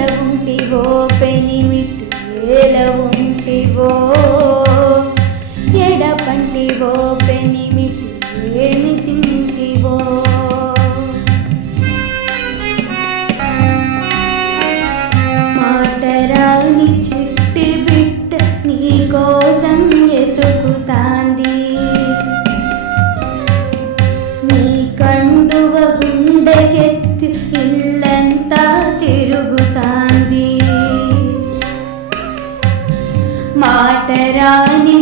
నీడ ఉంటివో పెనిమిటి వేల ఉంటివో ఎడపంటివో పెనిమిటి ఏమి తింటివో మాటరాని చిట్టి బిడ్డ నీ కోసం ఎతుకుతాంది. నీ కండువ గుండెకెత్తి మాటరాని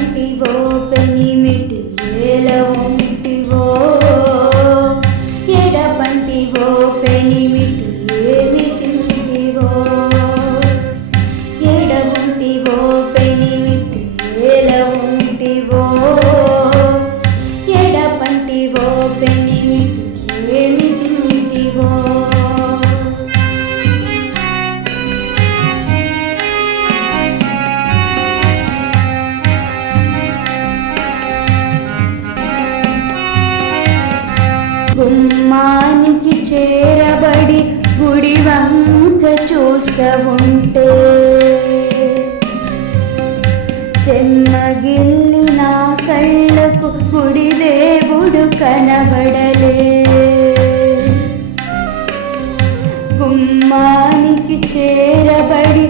వంటివో పెనిమిటి ఏల వంటివో ఎడబంటివో పెనిమిటి గుమ్మానికి చేరబడి గుడి వంక చూస్తూ ఉంటే చెమ్మగిల్లి నా కళ్ళకు గుడి దేవుడు కనబడలే. గుమ్మానికి చేరబడి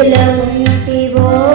స్థితిలో ఉంటివో